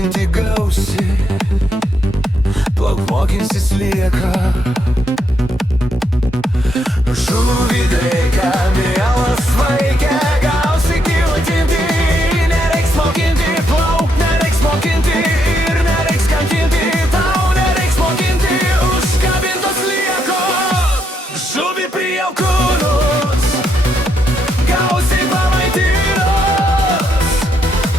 mokinti gausi, plauk mokinsis lieka. Žuvį reikia, mielas vaikė, gausi kylantinti. Nereiks mokinti, plauk nereiks mokinti ir nereiks kankinti. Tau nereiks mokinti, užkabintos lieko. Žuvį prijaukunus, gausi pamaitinus.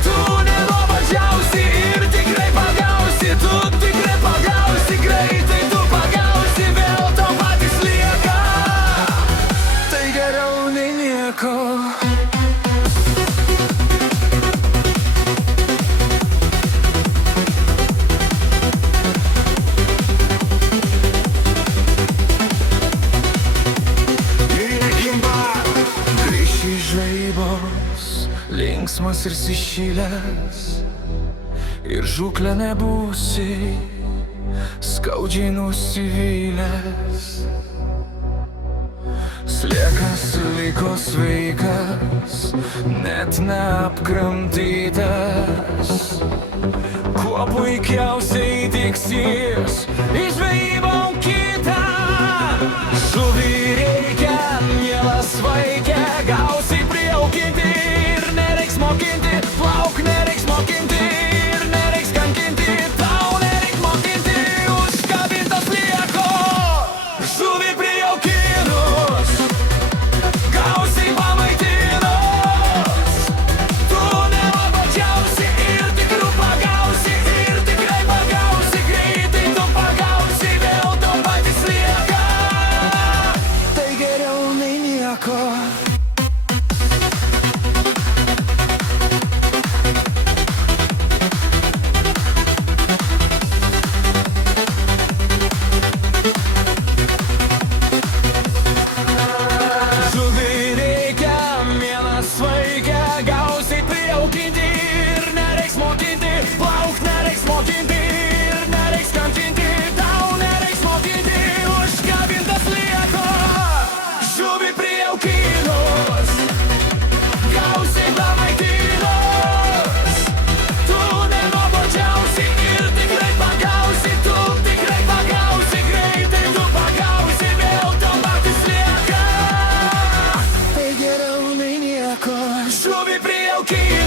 Tu nenuobodžiausi ir tikrai pagausi. Tu tikrai pagausi, greitai tu pagausi. Vėl tau patys lieka. Tai geriau nei nieko. Grįši žvejybos, linksmas ir sišylės, ir žūklę nebūsi, skaudžiai nusivylęs. Sliekas liko sveikas, net neapkramtytas. Kuo puikiausiai tiks jis į žvejybą kitą. Žuvį reikia, mielas vaikė, gausi prijaukinti ir nereiks mokinti. Plauk nereiks mokinti ir nereiks kankinti. Tau nereiks mokinti, užkabintas lieko. Žuvį prijaukinus, gausi pamaitinus. Tu nenuobodžiausi ir tikrų pagausi. Ir tikrai pagausi, greitai tu pagausi. Vėl tau patys lieka. Tai geriau nei nieko. Žuvį reikia, mielas vaikė, gausi prijaukinti ir nereiks mokinti. Plauk nereiks mokinti ir nereiks kankinti. Tau nereiks mokinti, užkabintas lieko. Žuvį prijaukinus, gausi pamaitinus. Tu nenuobodžiausi ir tikrai pagausi. Tu tikrai pagausi, greitai tu pagausi. Vėl tau patys lieka. Tai geriau nei nieko. Žuvį prijaukinus.